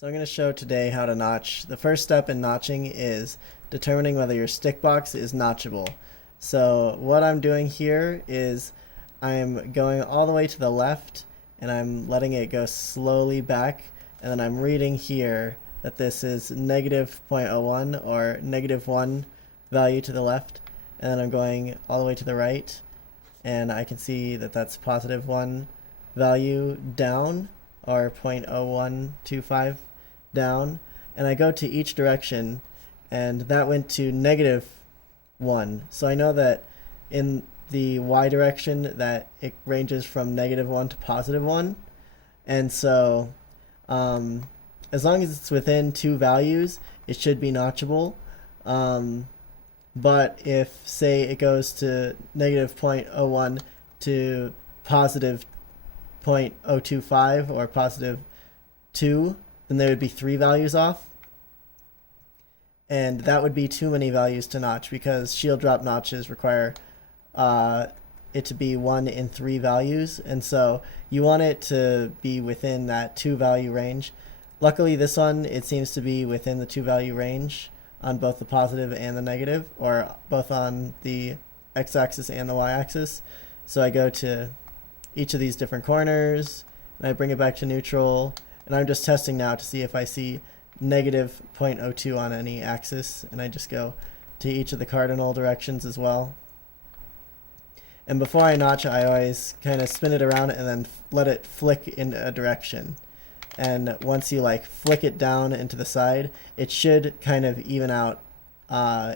So I'm going to show today how to notch. The first step in notching is determining whether your stickbox is notchable. So what I'm doing here is I'm going all the way to the left and I'm letting it go slowly back, and then I'm reading here that this is negative 0.01 or -1 value to the left, and then I'm going all the way to the right and I can see that that's +1 value down, or 0.0125 down, and I go to each direction and that went to -1. So I know that in the y direction that it ranges from -1 to +1, and so as long as it's within two values it should be notchable. But if, say, it goes to -0.01 to +0.025 or +2, then there would be 3 values off, and that would be too many values to notch because shield drop notches require it to be 1 in 3 values, and so you want it to be within that 2 value range. Luckily this one, it seems to be within the 2 value range on both the positive and the negative, or both on the x-axis and the y-axis. So I go to each of these different corners and I bring it back to neutral, and I'm just testing now to see if I see -0.02 on any axis, and I just go to each of the cardinal directions as well. And before I notch, I always kind of spin it around and then let it flick in a direction. And once you flick it down into the side, it should kind of even out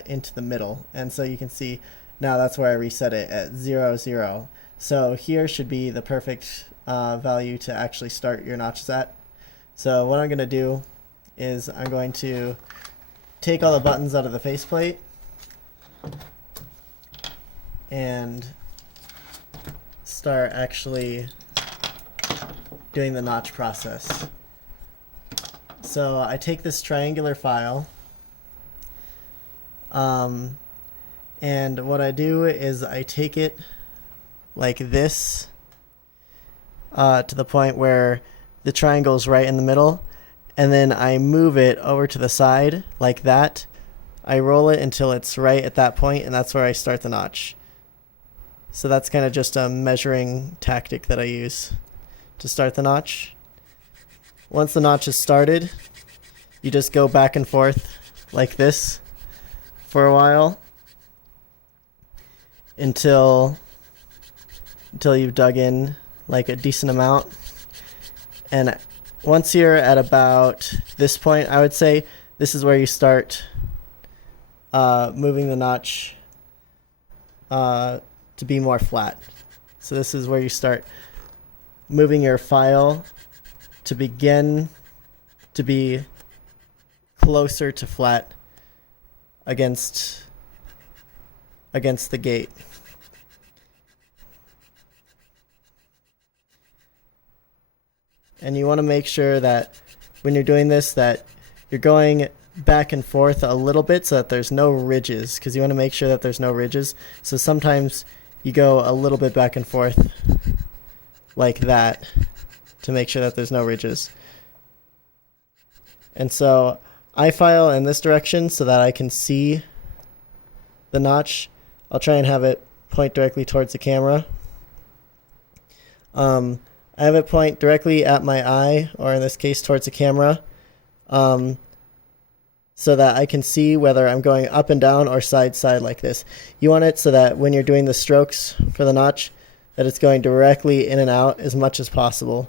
into the middle. And so you can see now that's where I reset it at 0, 0. So here should be the perfect value to actually start your notches at. So what I'm going to do is I'm going to take all the buttons out of the faceplate and start actually doing the notch process. So I take this triangular file, and what I do is I take it like this to the point where the triangle is right in the middle, and then I move it over to the side like that. I roll it until it's right at that point, and that's where I start the notch. So that's kind of just a measuring tactic that I use to start the notch. Once the notch is started, you just go back and forth like this for a while until you've dug in like a decent amount. And once you're at about this point, I would say this is where you start moving the notch to be more flat. So this is where you start moving your file to begin to be closer to flat against the gate. And you want to make sure that when you're doing this that you're going back and forth a little bit so that there's no ridges, because you want to make sure that there's no ridges. So sometimes you go a little bit back and forth like that to make sure that there's no ridges. And so I file in this direction so that I can see the notch. I'll try and have it point directly towards the camera. I have it point directly at my eye, or in this case towards the camera, so that I can see whether I'm going up and down or side to side like this. You want it so that when you're doing the strokes for the notch, that it's going directly in and out as much as possible.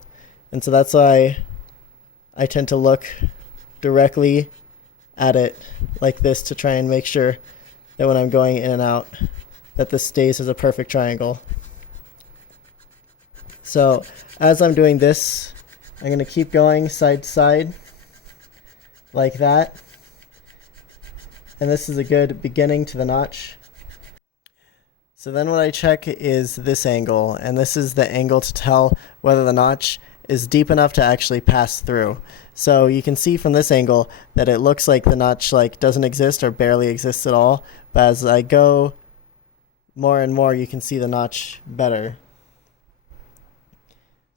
And so that's why I tend to look directly at it like this to try and make sure that when I'm going in and out that this stays as a perfect triangle. So as I'm doing this, I'm going to keep going side to side like that. And this is a good beginning to the notch. So then what I check is this angle, and this is the angle to tell whether the notch is deep enough to actually pass through. So you can see from this angle that it looks like the notch doesn't exist or barely exists at all, but as I go more and more you can see the notch better.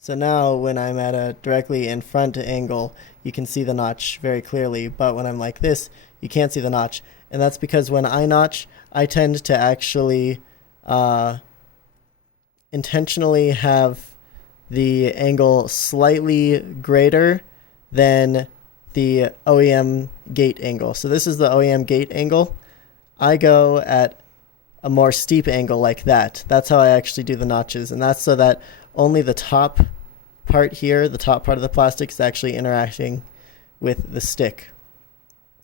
So now when I'm at a directly in front angle, you can see the notch very clearly, but when I'm like this, you can't see the notch. And that's because when I notch, I tend to actually intentionally have the angle slightly greater than the OEM gate angle. So this is the OEM gate angle. I go at a more steep angle like that. That's how I actually do the notches, and that's so that only the top part here, the top part of the plastic, is actually interacting with the stick.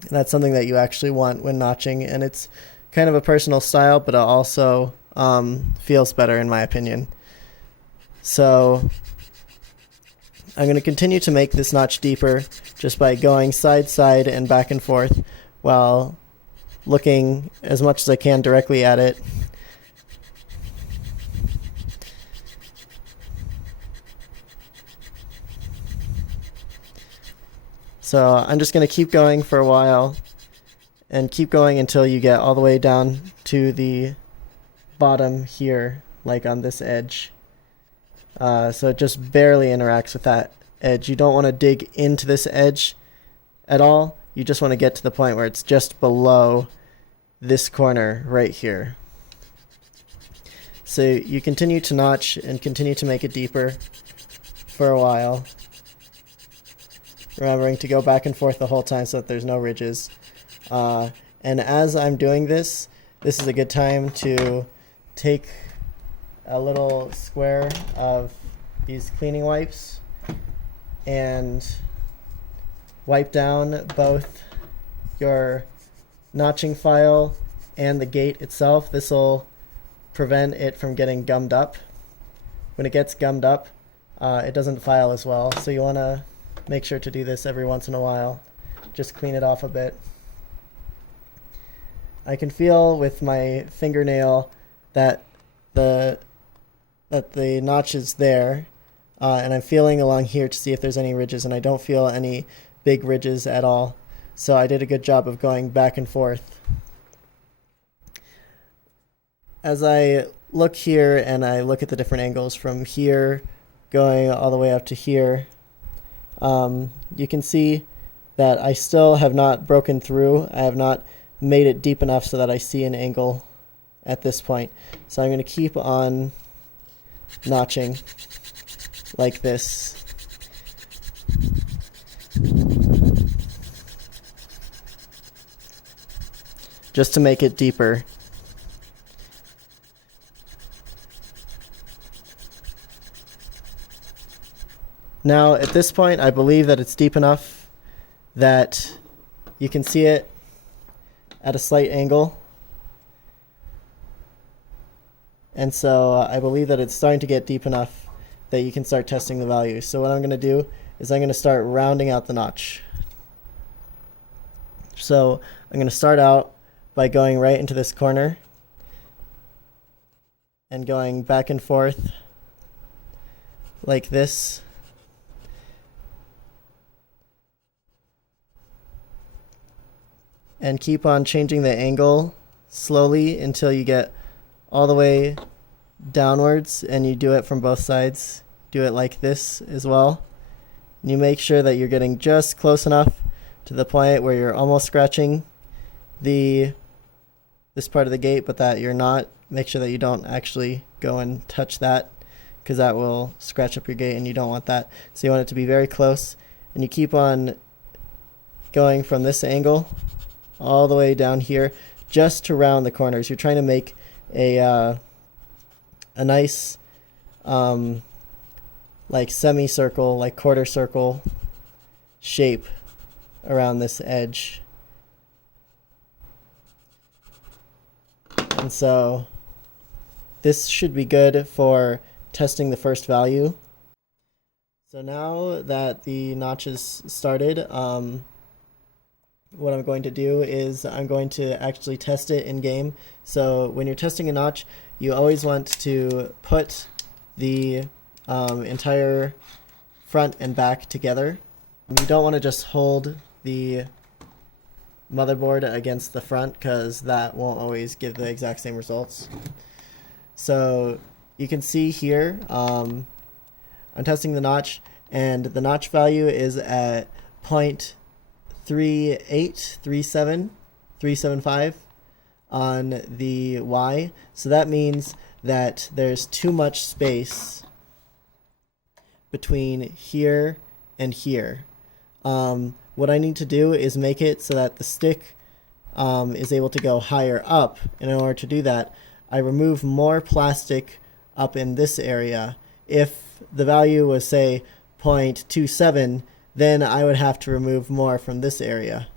And that's something that you actually want when notching, and it's kind of a personal style, but it also feels better in my opinion. So I'm going to continue to make this notch deeper just by going side side and back and forth while looking as much as I can directly at it. So I'm just going to keep going for a while and keep going until you get all the way down to the bottom here, like on this edge. So it just barely interacts with that edge. You don't want to dig into this edge at all. You just want to get to the point where it's just below this corner right here. So you continue to notch and continue to make it deeper for a while, remembering to go back and forth the whole time so that there's no ridges. And as I'm doing this, this is a good time to take a little square of these cleaning wipes and wipe down both your notching file and the gate itself. This will prevent it from getting gummed up. When it gets gummed up, it doesn't file as well, so you want to make sure to do this every once in a while. Just clean it off a bit. I can feel with my fingernail that the notch is there, and I'm feeling along here to see if there's any ridges, and I don't feel any big ridges at all. So I did a good job of going back and forth. As I look here and I look at the different angles from here going all the way up to here, you can see that I still have not broken through. I have not made it deep enough so that I see an angle at this point. So I'm going to keep on notching like this. Just to make it deeper. Now at this point I believe that it's deep enough that you can see it at a slight angle. And so I believe that it's starting to get deep enough that you can start testing the value. So what I'm going to do is I'm going to start rounding out the notch. So I'm going to start out by going right into this corner and going back and forth like this. And keep on changing the angle slowly until you get all the way downwards, and you do it from both sides. Do it like this as well. And you make sure that you're getting just close enough to the point where you're almost scratching this part of the gate, but that you're not. Make sure that you don't actually go and touch that, because that will scratch up your gate and you don't want that. So you want it to be very close, and you keep on going from this angle all the way down here just to round the corners. You're trying to make a nice like semicircle, like quarter circle shape around this edge. And so this should be good for testing the first value. So now that the notches started, what I'm going to do is I'm going to actually test it in game. So when you're testing a notch, you always want to put the entire front and back together. You don't want to just hold the motherboard against the front, because that won't always give the exact same results. So you can see here, I'm testing the notch, and the notch value is at 0.3837375 on the Y. So that means that there's too much space between here and here. What I need to do is make it so that the stick is able to go higher up. And in order to do that, I remove more plastic up in this area. If the value was, say, 0.27, then I would have to remove more from this area.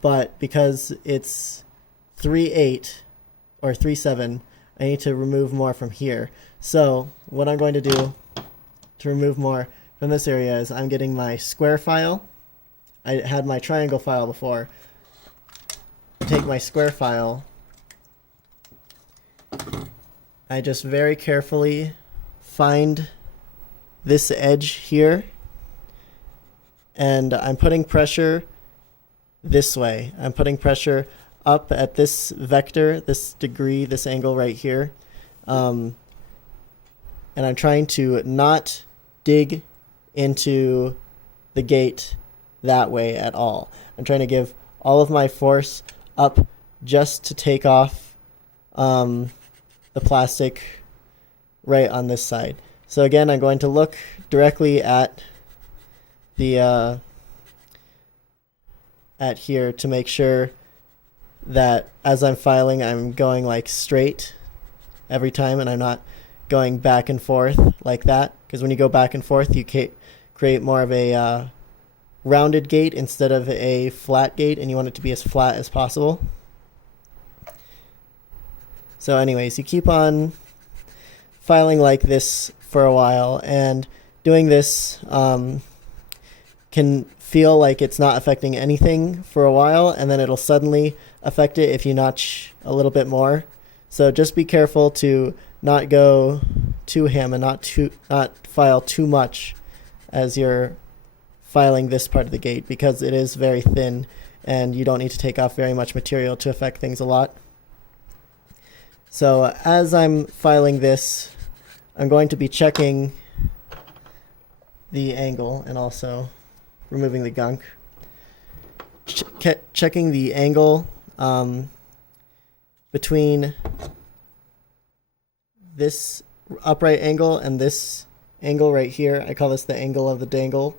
But because it's 3.8 or 3.7, I need to remove more from here. So what I'm going to do to remove more from this area is I'm getting my square file. I had my triangle file before. Take my square file. I just very carefully find this edge here, and I'm putting pressure this way. I'm putting pressure up at this vector, this degree, this angle right here. And I'm trying to not dig into the gate that way at all. I'm trying to give all of my force up just to take off the plastic right on this side. So again, I'm going to look directly at the at here to make sure that as I'm filing, I'm going like straight every time, and I'm not going back and forth like that. Because when you go back and forth, you create more of a rounded gate instead of a flat gate, and you want it to be as flat as possible. So anyways, you keep on filing like this for a while, and doing this can feel like it's not affecting anything for a while, and then it'll suddenly affect it if you notch a little bit more. So just be careful to not go too ham and not file too much as you're filing this part of the gate, because it is very thin and you don't need to take off very much material to affect things a lot. So as I'm filing this, I'm going to be checking the angle and also removing the gunk. Checking the angle between this upright angle and this angle right here. I call this the angle of the dangle.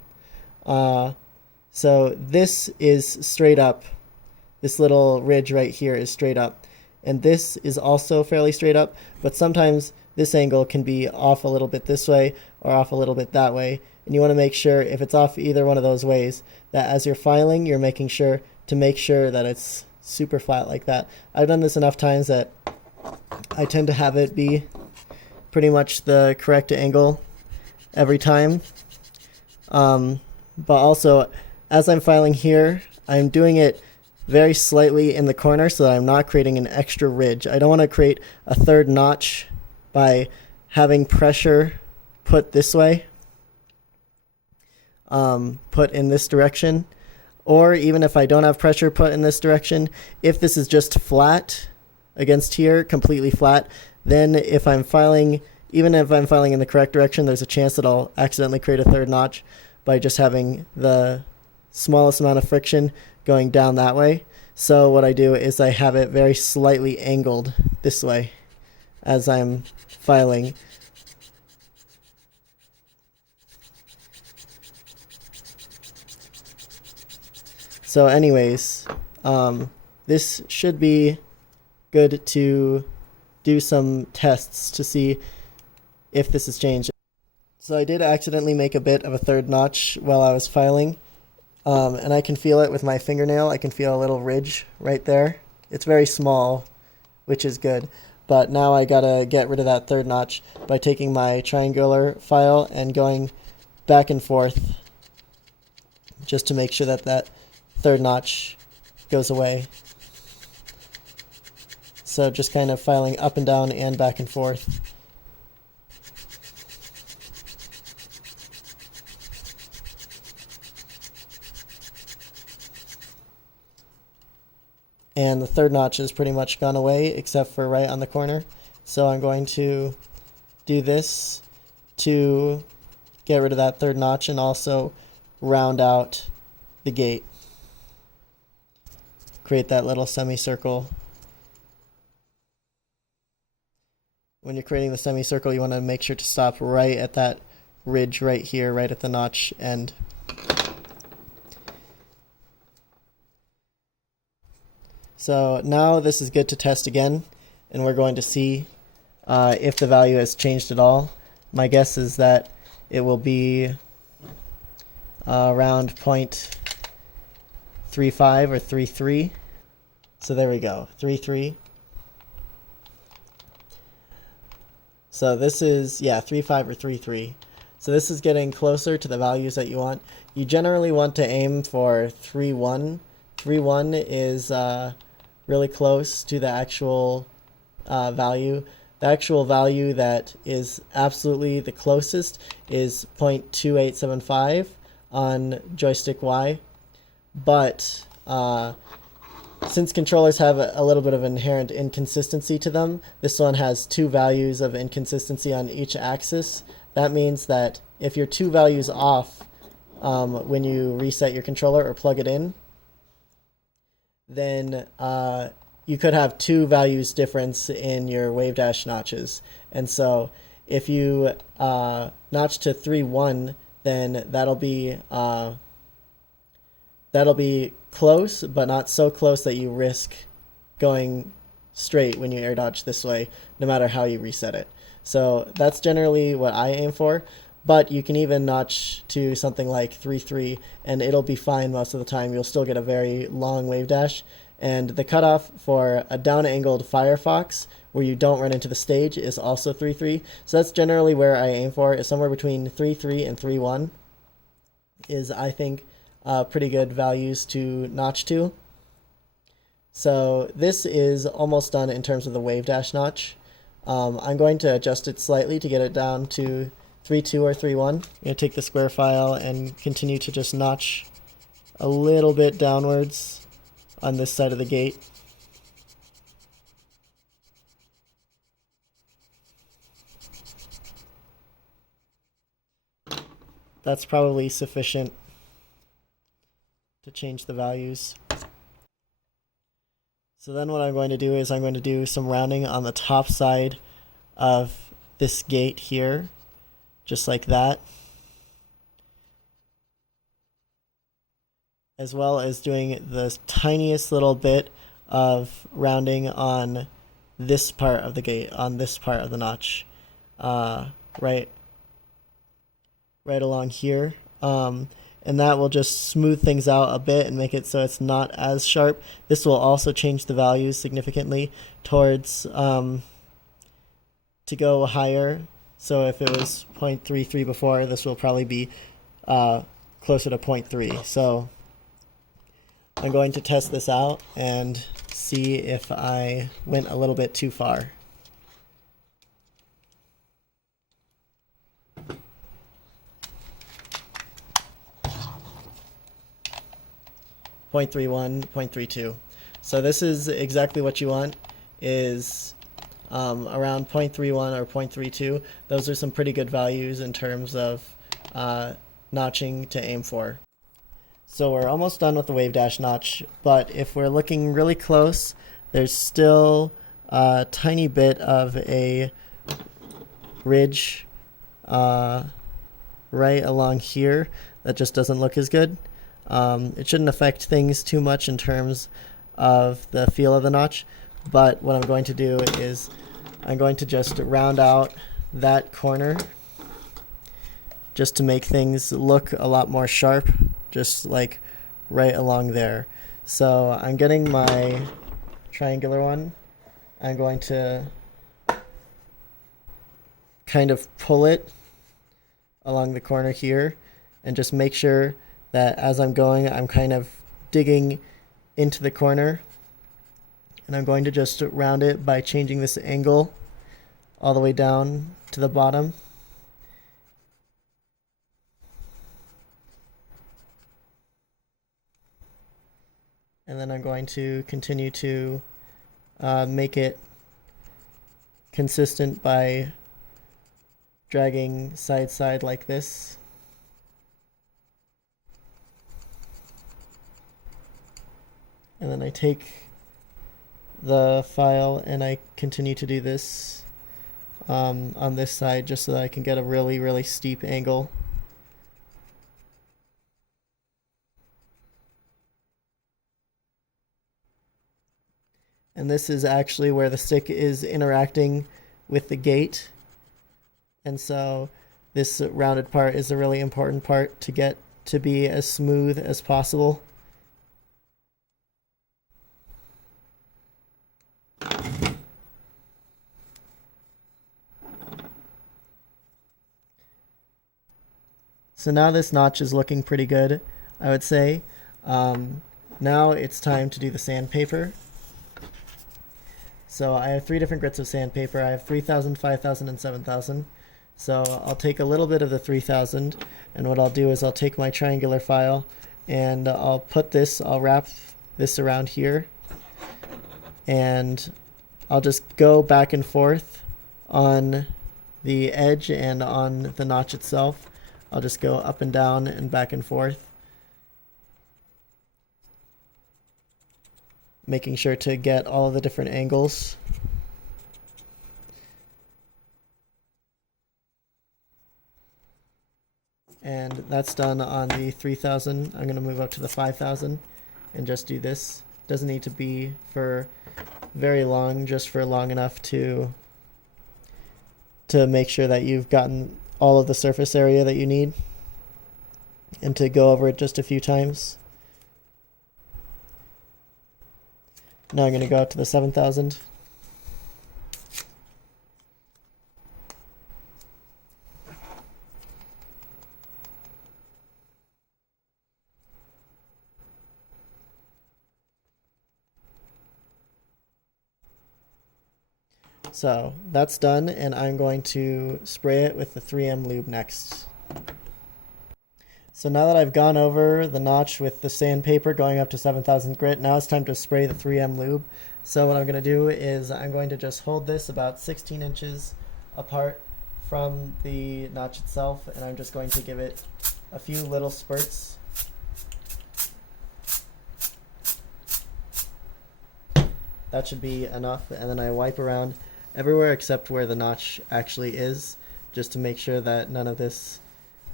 So this is straight up. This little ridge right here is straight up. And this is also fairly straight up, but sometimes this angle can be off a little bit this way or off a little bit that way. And you want to make sure, if it's off either one of those ways, that as you're filing, you're making sure that it's super flat like that. I've done this enough times that I tend to have it be pretty much the correct angle every time. But also, as I'm filing here, I'm doing it very slightly in the corner so that I'm not creating an extra ridge. I don't want to create a third notch by having pressure put this way, put in this direction. Or even if I don't have pressure put in this direction, if this is just flat against here, completely flat, then if I'm filing, even if I'm filing in the correct direction, there's a chance that I'll accidentally create a third notch by just having the smallest amount of friction going down that way. So what I do is I have it very slightly angled this way as I'm filing. So anyways, this should be good to do some tests to see if this has changed. So I did accidentally make a bit of a third notch while I was filing, and I can feel it with my fingernail. I can feel a little ridge right there. It's very small, which is good. But now I gotta get rid of that third notch by taking my triangular file and going back and forth just to make sure that that third notch goes away. So just kind of filing up and down and back and forth. And the third notch is pretty much gone away except for right on the corner. So I'm going to do this to get rid of that third notch and also round out the gate. Create that little semicircle. When you're creating the semicircle, you want to make sure to stop right at that ridge right here, right at the notch end. So now this is good to test again, and we're going to see if the value has changed at all. My guess is that it will be around 0.35 or 3.3. So there we go, 3.3. So this is, yeah, 3.5 or 3.3. So this is getting closer to the values that you want. You generally want to aim for 3.1. 3.1 is really close to the actual value. The actual value that is absolutely the closest is 0.2875 on joystick Y. But since controllers have a little bit of inherent inconsistency to them, this one has two values of inconsistency on each axis. That means that if you're two values off when you reset your controller or plug it in, then you could have two values difference in your wavedash notches. And so if you notch to 3.1, then that'll be close, but not so close that you risk going straight when you air dodge this way, no matter how you reset it. So that's generally what I aim for, but you can even notch to something like 3.3 and it'll be fine most of the time. You'll still get a very long wave dash. And the cutoff for a down-angled firefox where you don't run into the stage is also 3.3. So that's generally where I aim for, is somewhere between 3.3 and 3.1 is, I think, pretty good values to notch to. So this is almost done in terms of the wave dash notch. I'm going to adjust it slightly to get it down to 3.2 or 3.1. I'm going to take the square file and continue to just notch a little bit downwards on this side of the gate. That's probably sufficient to change the values. So then what I'm going to do is I'm going to do some rounding on the top side of this gate here, just like that, as well as doing the tiniest little bit of rounding on this part of the gate, on this part of the notch, right along here. And that will just smooth things out a bit and make it so it's not as sharp. This will also change the values significantly towards to go higher. So if it was 0.33 before, this will probably be closer to 0.3. So I'm going to test this out and see if I went a little bit too far. 0.31, 0.32. So this is exactly what you want, is around 0.31 or 0.32. Those are some pretty good values in terms of notching to aim for. So we're almost done with the wave dash notch, but if we're looking really close, there's still a tiny bit of a ridge right along here that just doesn't look as good. It shouldn't affect things too much in terms of the feel of the notch, but what I'm going to do is I'm going to just round out that corner just to make things look a lot more sharp, just like right along there. So I'm getting my triangular one. I'm going to kind of pull it along the corner here and just make sure that as I'm going, I'm kind of digging into the corner, and I'm going to just round it by changing this angle all the way down to the bottom. And then I'm going to continue to make it consistent by dragging side side like this. And then I take the file and I continue to do this on this side just so that I can get a really, really steep angle. And this is actually where the stick is interacting with the gate. And so this rounded part is a really important part to get to be as smooth as possible. So now this notch is looking pretty good, I would say. Now it's time to do the sandpaper. So I have 3 different grits of sandpaper. I have 3000, 5000, and 7000. So I'll take a little bit of the 3000, and what I'll do is I'll take my triangular file and I'll wrap this around here, and I'll just go back and forth on the edge and on the notch itself. I'll just go up and down and back and forth, making sure to get all of the different angles. And that's done on the 3000. I'm going to move up to the 5000 and just do this. Doesn't need to be for very long, just for long enough to make sure that you've gotten all of the surface area that you need, and to go over it just a few times. Now I'm going to go up to the 7000. So that's done, and I'm going to spray it with the 3M lube next. So now that I've gone over the notch with the sandpaper going up to 7000 grit, now it's time to spray the 3M lube. So what I'm going to do is I'm going to just hold this about 16 inches apart from the notch itself, and I'm just going to give it a few little spurts. That should be enough, and then I wipe around everywhere except where the notch actually is, just to make sure that none of this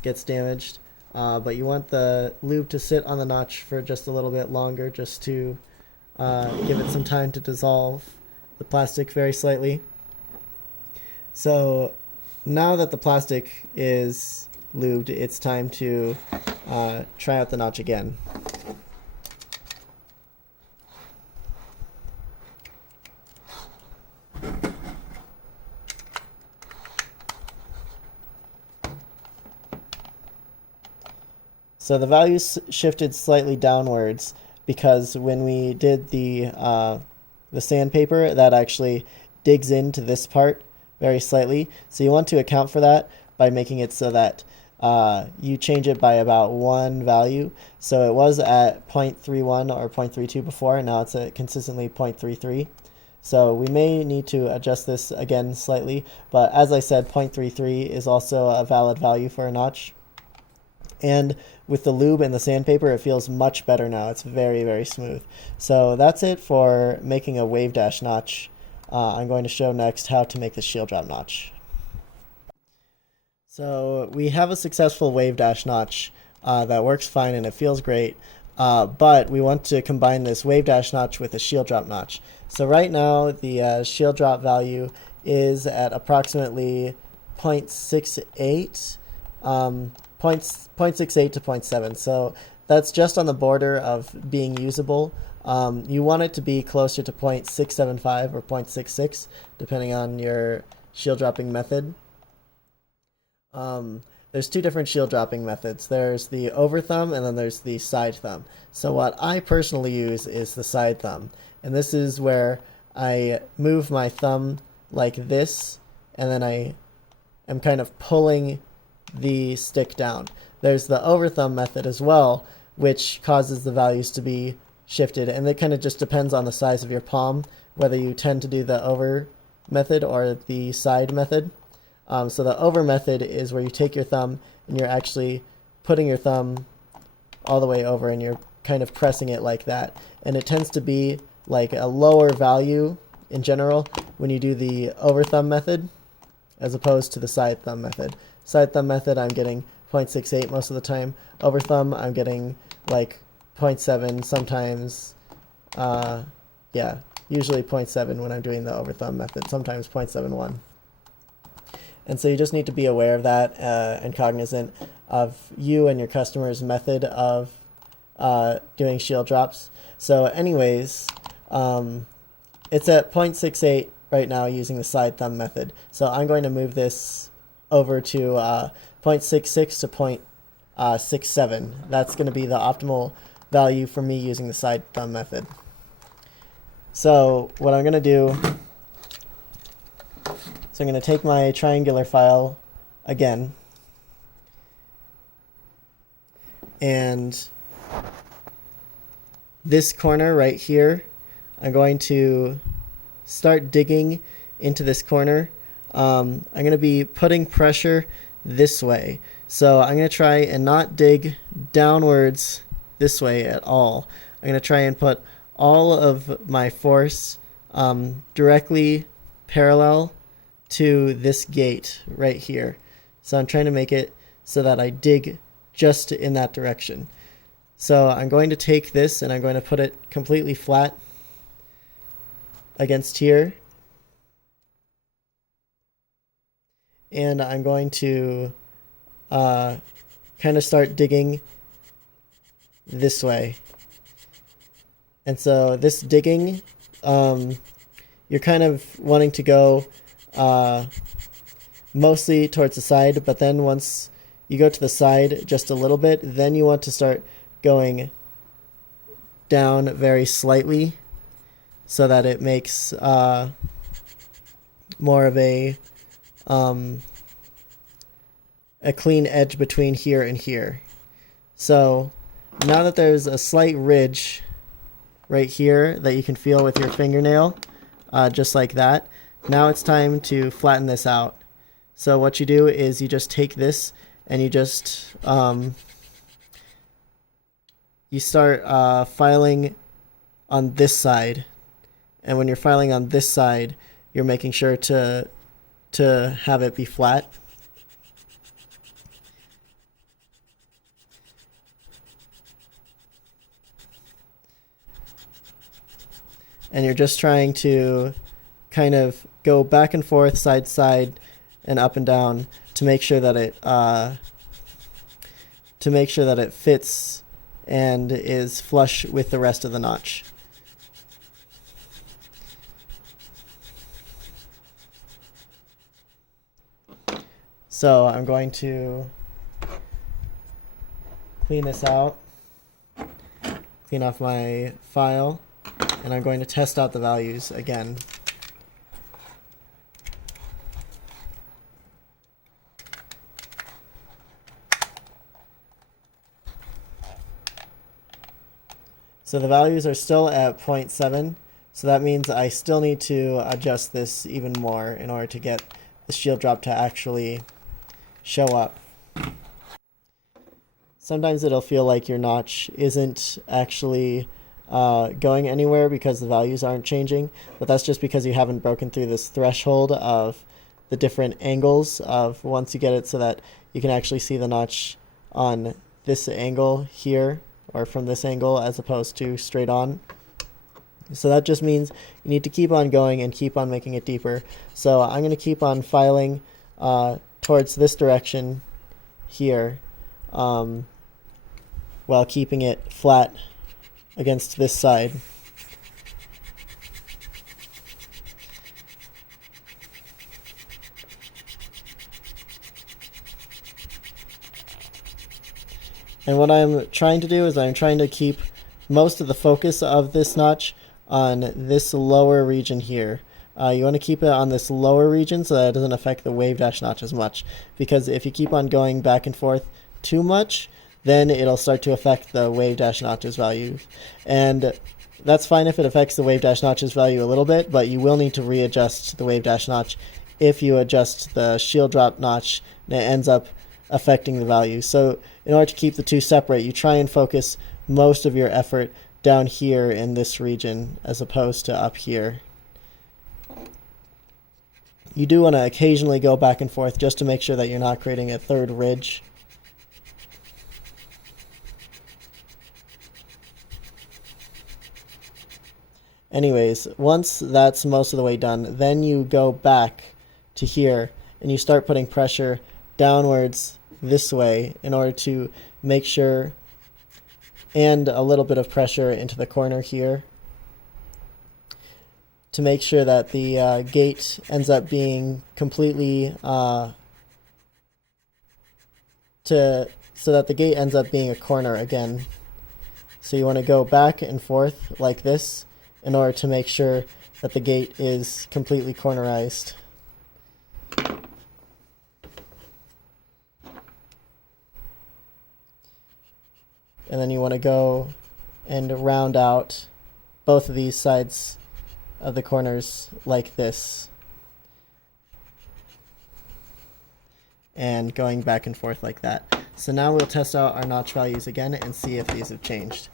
gets damaged. But you want the lube to sit on the notch for just a little bit longer, just to give it some time to dissolve the plastic very slightly. So now that the plastic is lubed, it's time to try out the notch again. So the values shifted slightly downwards because when we did the sandpaper, that actually digs into this part very slightly. So you want to account for that by making it so that you change it by about 1 value. So it was at 0.31 or 0.32 before, and now it's at consistently 0.33. So we may need to adjust this again slightly, but as I said, 0.33 is also a valid value for a notch. And with the lube and the sandpaper, it feels much better now. It's very, very smooth. So that's it for making a wave dash notch. I'm going to show next how to make the shield drop notch. So we have a successful wave dash notch that works fine and it feels great. But we want to combine this wave dash notch with a shield drop notch. So right now the shield drop value is at approximately 0.68. 0.68 to 0.7, so that's just on the border of being usable. You want it to be closer to 0.675 or 0.66, depending on your shield dropping method. There's 2 different shield dropping methods. There's the over thumb and then there's the side thumb. So what I personally use is the side thumb, and this is where I move my thumb like this, and then I am kind of pulling the stick down. There's the over thumb method as well, which causes the values to be shifted, and it kind of just depends on the size of your palm whether you tend to do the over method or the side method. So the over method is where you take your thumb and you're actually putting your thumb all the way over and you're kind of pressing it like that. And it tends to be like a lower value in general when you do the over thumb method as opposed to the side thumb method. Side thumb method, I'm getting 0.68 most of the time. Over thumb, I'm getting like 0.7, sometimes, yeah, usually 0.7 when I'm doing the over thumb method, sometimes 0.71. And so you just need to be aware of that and cognizant of you and your customer's method of doing shield drops. So anyways, it's at 0.68 right now using the side thumb method. So I'm going to move this over to 0.66 to 0.67. That's going to be the optimal value for me using the side thumb method. So what I'm going to do, so I'm going to take my triangular file again, and this corner right here, I'm going to start digging into this corner. I'm going to be putting pressure this way. So I'm going to try and not dig downwards this way at all. I'm going to try and put all of my force directly parallel to this gate right here. So I'm trying to make it so that I dig just in that direction. So I'm going to take this and I'm going to put it completely flat against here. And I'm going to kind of start digging this way. And so this digging, you're kind of wanting to go mostly towards the side, but then once you go to the side just a little bit, then you want to start going down very slightly so that it makes more of a clean edge between here and here. So now that there's a slight ridge right here that you can feel with your fingernail, just like that, now it's time to flatten this out. So what you do is you just take this and you just you start filing on this side, and when you're filing on this side, you're making sure to have it be flat. And you're just trying to kind of go back and forth, side to side, and up and down to make sure that it fits and is flush with the rest of the notch. So I'm going to clean this out, clean off my file, and I'm going to test out the values again. So the values are still at 0.7, so that means I still need to adjust this even more in order to get the shield drop to actually show up. Sometimes it'll feel like your notch isn't actually going anywhere because the values aren't changing, but that's just because you haven't broken through this threshold of the different angles of once you get it so that you can actually see the notch on this angle here, or from this angle as opposed to straight on. So that just means you need to keep on going and keep on making it deeper. So I'm going to keep on filing towards this direction here while keeping it flat against this side. And what I'm trying to do is I'm trying to keep most of the focus of this notch on this lower region here. You want to keep it on this lower region so that it doesn't affect the wave dash notch as much, because if you keep on going back and forth too much, then it'll start to affect the wave dash notch's value. And that's fine if it affects the wave dash notch's value a little bit, but you will need to readjust the wave dash notch if you adjust the shield drop notch, and it ends up affecting the value. So in order to keep the two separate, you try and focus most of your effort down here in this region as opposed to up here. You do want to occasionally go back and forth just to make sure that you're not creating a third ridge. Anyways, once that's most of the way done, then you go back to here and you start putting pressure downwards this way in order to make sure, and a little bit of pressure into the corner here, to make sure that the gate ends up being completely, so that the gate ends up being a corner again. So you want to go back and forth like this in order to make sure that the gate is completely cornerized. And then you want to go and round out both of these sides of the corners like this. And going back and forth like that. So now we'll test out our notch values again and see if these have changed.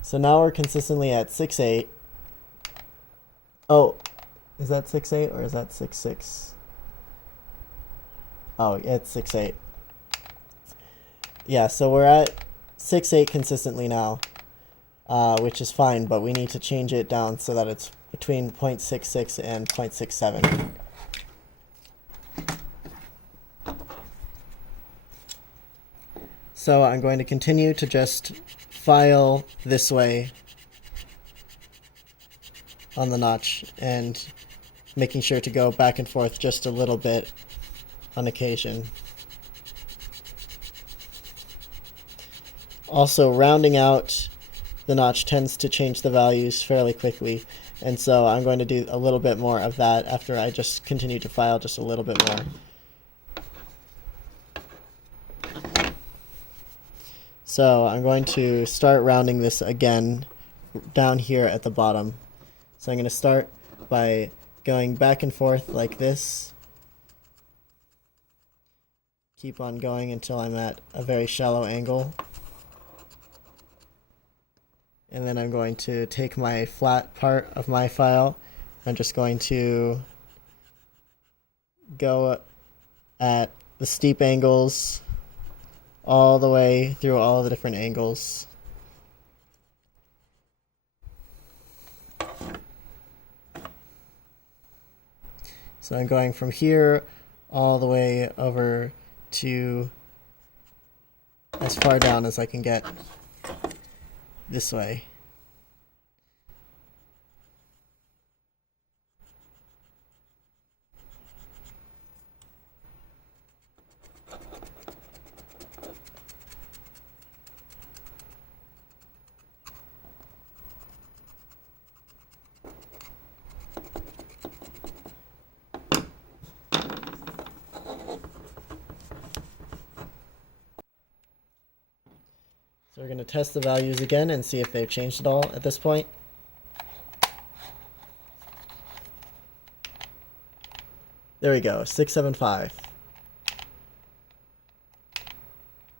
So now we're consistently at 6.8. Oh, is that 6.8 or is that 6.6? Oh, it's 6.8. Yeah, so we're at 6.8 consistently now, which is fine, but we need to change it down so that it's between 0.66 and 0.67. So I'm going to continue to just file this way on the notch and making sure to go back and forth just a little bit on occasion. Also, rounding out the notch tends to change the values fairly quickly, and so I'm going to do a little bit more of that after I just continue to file just a little bit more. So I'm going to start rounding this again down here at the bottom. So I'm going to start by going back and forth like this. Keep on going until I'm at a very shallow angle. And then I'm going to take my flat part of my file. I'm just going to go at the steep angles all the way through all the different angles. So I'm going from here all the way over to as far down as I can get this way. So we're going to test the values again and see if they've changed at all at this point. There we go, 675.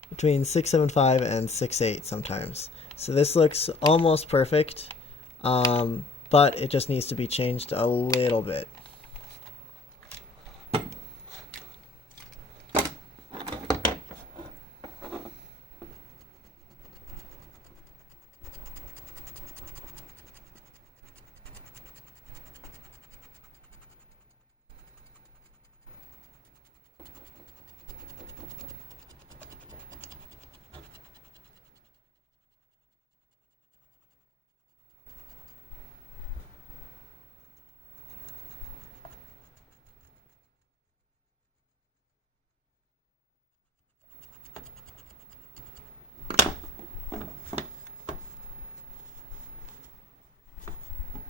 Between 675 and 6.8 sometimes. So this looks almost perfect, but it just needs to be changed a little bit.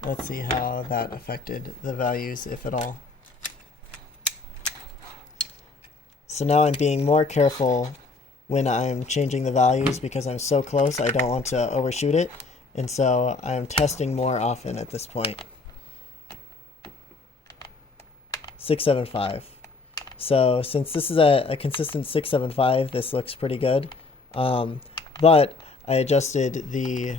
Let's see how that affected the values, if at all. So now I'm being more careful when I'm changing the values because I'm so close. I don't want to overshoot it, and so I'm testing more often at this point. 675. So since this is a consistent 675, this looks pretty good. But I adjusted the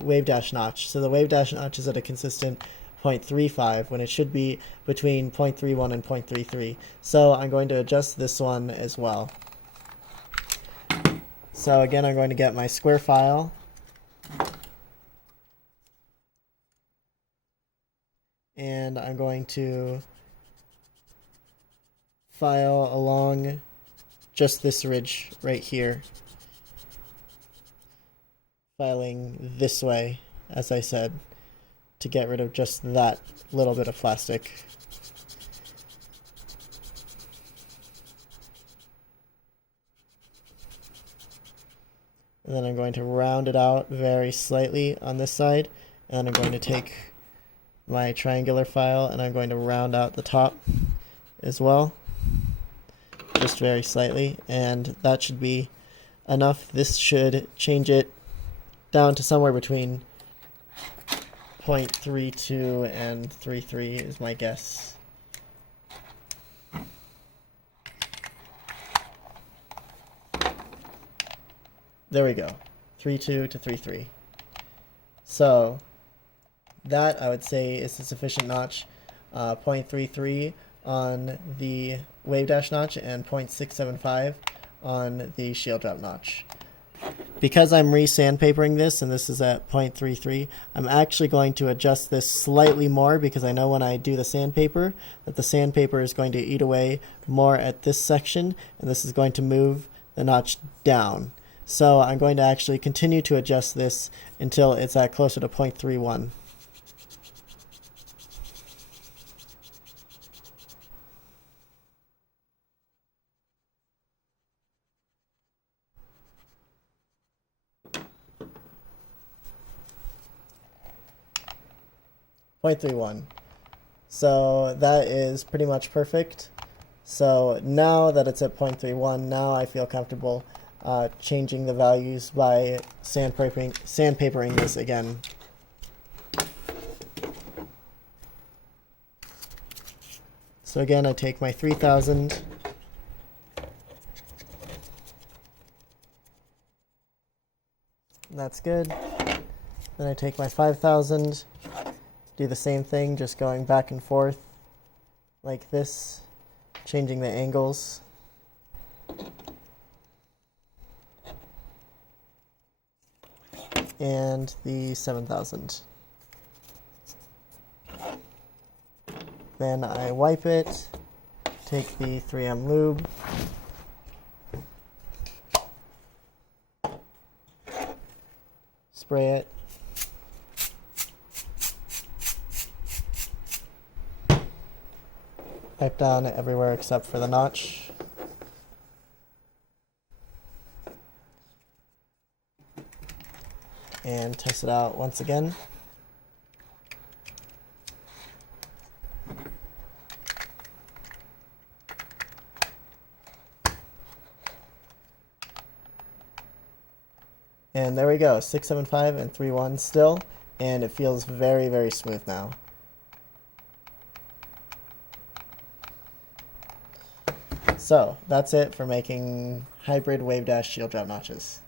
wave dash notch. So the wave dash notch is at a consistent 0.35 when it should be between 0.31 and 0.33. So I'm going to adjust this one as well. So again, I'm going to get my square file. And I'm going to file along just this ridge right here. Filing this way, as I said, to get rid of just that little bit of plastic. And then I'm going to round it out very slightly on this side, and I'm going to take my triangular file and I'm going to round out the top as well, just very slightly, and that should be enough. This should change it down to somewhere between 0.32 and 0.33 is my guess. There we go, 3.2 to 3.3. So that I would say is a sufficient notch. 0.33 on the wave dash notch and 0.675 on the shield drop notch. Because I'm re-sandpapering this and this is at 0.33, I'm actually going to adjust this slightly more because I know when I do the sandpaper that the sandpaper is going to eat away more at this section and this is going to move the notch down. So I'm going to actually continue to adjust this until it's at closer to 0.31. So that is pretty much perfect. So now that it's at 0.31, now I feel comfortable changing the values by sandpapering this again. So again, I take my 3000. That's good. Then I take my 5000. Do the same thing, just going back and forth like this, changing the angles. And the 7000. Then I wipe it, take the 3M lube, spray it, wipe down everywhere except for the notch. And test it out once again. And there we go, 675 and 3.1 still, and it feels very, very smooth now. So that's it for making hybrid wave dash shield drop notches.